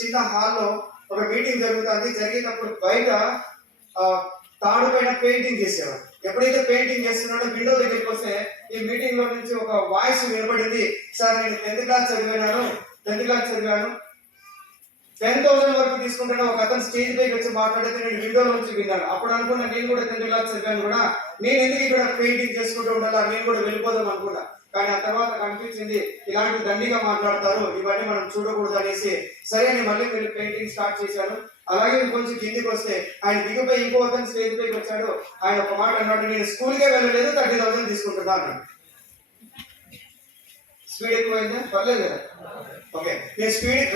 చిన్న హాల్లో ఒక మీటింగ్ జరుగుతుంది. జరిగేటప్పుడు బయట తాడు పైన పెయింటింగ్ చేసేవారు. ఎప్పుడైతే పెయింటింగ్ చేస్తున్నాడో విండో దగ్గరికి వస్తే ఈ మీటింగ్లో నుంచి ఒక వాయిస్ వినబడింది. సార్ నేను టెన్త్ క్లాస్ చదివాను టెన్త్ క్లాస్ చదివాను. టెన్ థౌసండ్ వరకు తీసుకుంటాను. ఒక అతను స్టేజ్ పైకి వచ్చి మాట్లాడితే నేను విండోలో నుంచి విన్నాను. అప్పుడు అనుకున్నా నేను కూడా టెన్త్ క్లాస్ చదివాను కూడా. నేను ఎందుకు ఇక్కడ పెయింటింగ్ చేసుకుంటూ ఉండాలా? నేను కూడా వెళ్ళిపోదాం అనుకున్నా. కానీ ఆ తర్వాత కనిపించింది ఇలాంటి దండిగా మాట్లాడతారు ఇవన్నీ మనం చూడకూడదు అనేసి సరే అని మళ్ళీ వెళ్ళి పెయింటింగ్ స్టార్ట్ చేశాను. అలాగే కొంచెం కిందికి వస్తే ఆయన దిగిపోయి ఇంకో అతను స్టేజ్ పైకి వచ్చాడు. ఆయన ఒక మాట అన్నాడు నేను స్కూల్కే వెళ్ళలేదు థర్టీ థౌసండ్ తీసుకుంటున్నాను స్పీడ్ ఎక్కువైందా? పర్లేదు కదా. ఓకే. నేను స్పీడ్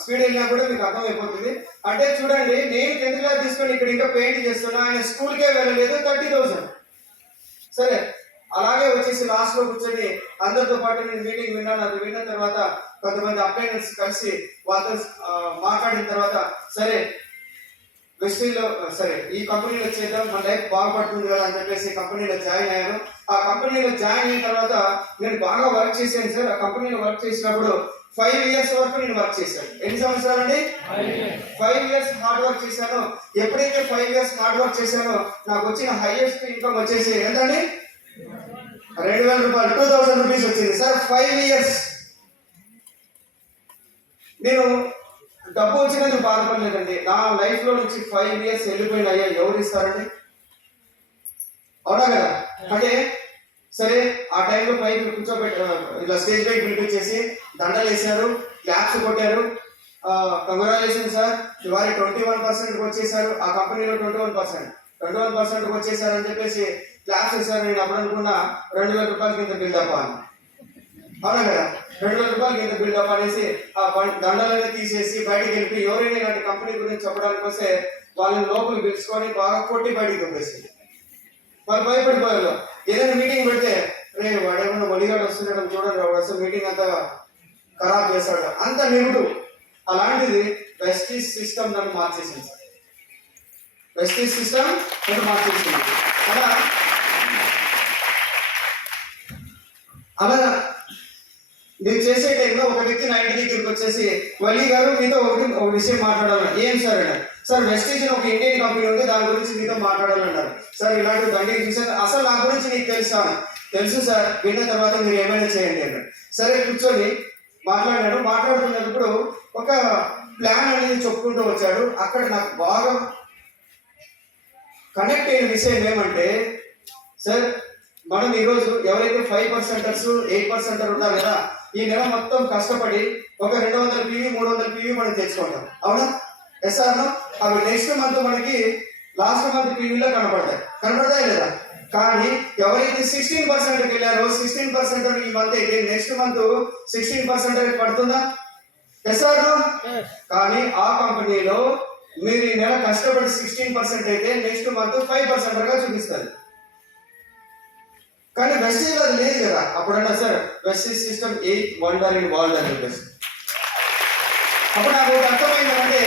స్పీడ్ వెళ్ళినా కూడా మీకు అర్థమైపోతుంది. అంటే చూడండి నేను టెన్త్ క్లాస్ తీసుకొని ఇక్కడ ఇంకా పెయింట్ చేస్తున్నా ఆయన స్కూల్కే వెళ్ళలేదు థర్టీ థౌసండ్. సరే. అలాగే వచ్చేసి లాస్ట్లో కూర్చొని అందరితో పాటు నేను మీటింగ్ విన్నాను. అది విన్న తర్వాత కొంతమంది అప్లైనర్స్ కలిసి వాళ్ళతో మాట్లాడిన తర్వాత సరే వెస్టీలో సరే ఈ కంపెనీలో చేద్దాం. మన లైఫ్ బాగుపడుతుంది కదా అని చెప్పేసి కంపెనీలో జాయిన్ అయ్యాను. ఆ కంపెనీలో జాయిన్ అయిన తర్వాత నేను బాగా వర్క్ చేశాను సార్. ఆ కంపెనీలో వర్క్ చేసినప్పుడు ఫైవ్ ఇయర్స్ వరకు నేను వర్క్ చేశాను. ఎన్ని సంవత్సరాలు అండి? ఫైవ్ ఇయర్స్ హార్డ్ వర్క్ చేశాను. ఎప్పుడైతే ఫైవ్ ఇయర్స్ హార్డ్ వర్క్ చేశానో నాకు వచ్చిన హైయెస్ట్ ఇన్కమ్ వచ్చేసి ఎంతండి? రెండు వేల రూపాయలు టూ థౌసండ్ రూపీస్ వచ్చింది. సార్ ఫైవ్ ఇయర్స్ నేను డబ్బు వచ్చినందుకు బాధపడలేదండి. నా లైఫ్లో నుంచి ఫైవ్ ఇయర్స్ వెళ్ళిపోయిన అయ్యా ఎవరు ఇస్తారండి? అవునా కదా? అంటే సరే ఆ టైంలో పైకి కూర్చోబెట్టి ఇట్లా స్టేజ్ పైకి పిలిపించేసి దండలు వేశారు క్లాప్స్ కొట్టారు. కంగ్రాచులేషన్ సార్ వారి ట్వంటీ వన్ పర్సెంట్ వచ్చేసారు. ఆ కంపెనీలో twenty one percent twenty one percent వచ్చేసారు అని చెప్పేసి క్లాస్ ఇస్తారు నేను అప్పుడు అనుకున్నా రెండు వేల రూపాయలకి ఇంత బిల్డప్ అని. అవునా కదా? రెండు వేల రూపాయలకి ఇంత బిల్డప్ అనేసి ఆ బం- దండలన్నీ తీసేసి బయటికి వెళ్ళి ఎవరైనా ఇలాంటి కంపెనీ గురించి చెప్పడానికి వస్తే వాళ్ళని లోపలికి పిలుచుకొని బాగా కొట్టి బయటికి పంపేసి వాళ్ళు భయపడిపోయారు. ఏదైనా మీటింగ్ పెడితే రే వాడేమన్నా ఒలిగాడు వస్తున్నాడు చూడండి వాడు అసలు మీటింగ్ అంతా ఖరాబ్ చేస్తాడు. అంత నిరుడు అలాంటిది వెస్టీజ్ సిస్టమ్ నన్ను మార్చేసింది సార్. వెస్టీజ్ సిస్టమ్ నన్ను మార్చేసింది. అలా అలా మీరు చేసే టైంలో ఒక వ్యక్తి నా ఇంటి దగ్గరికి వచ్చేసి వల్లి గారు మీతో ఒకటి ఒక విషయం మాట్లాడాలి ఏం సార్ అన్నారు సార్ వెస్టీజ్ ఒక ఇండియన్ కంపెనీ ఉంది దాని గురించి మీతో మాట్లాడాలన్నారు సార్ ఇలాంటి బండి చూసాను అసలు నా గురించి నీకు తెలుసా? తెలుసు సార్ విన్న తర్వాత మీరు ఏమైనా చేయండి అన్నారు సరే కూర్చొని మాట్లాడినాడు. మాట్లాడుతున్నప్పుడు ఒక ప్లాన్ అనేది చెప్పుకుంటూ వచ్చాడు. అక్కడ నాకు బాగా కనెక్ట్ అయిన విషయం ఏమంటే సార్ మనం ఈరోజు ఎవరైతే ఫైవ్ పర్సెంటర్స్ ఎయిట్ పర్సెంటర్ ఉన్నారు కదా ఈ నెల మొత్తం కష్టపడి ఒక రెండు వందల పీవీ మూడు వందల పీవీ మనం తెచ్చుకుంటాం. అవునా? ఎస్ అన్న అవి నెక్స్ట్ మంత్ మనకి లాస్ట్ మంత్ పీవీలో కనపడతాయి. కనపడతాయి లేదా? కానీ ఎవరైతే సిక్స్టీన్ పర్సెంట్కి వెళ్ళారో సిక్స్టీన్ పర్సెంట్ ఈ మంత్ అయితే నెక్స్ట్ మంత్ సిక్స్టీన్ పర్సెంట్ పడుతుందా? ఎస్ కానీ ఆ కంపెనీలో మీరు ఈ నెల కష్టపడి సిక్స్టీన్ పర్సెంట్ అయితే నెక్స్ట్ మంత్ ఫైవ్ పర్సెంట్గా చూపిస్తుంది కానీ వెస్టీజ్ అది లేదు కదా. అప్పుడన్నా sir Vestige system eighth wonder in world అని చెప్పేసి. అప్పుడు నాకు అర్థమైందంటే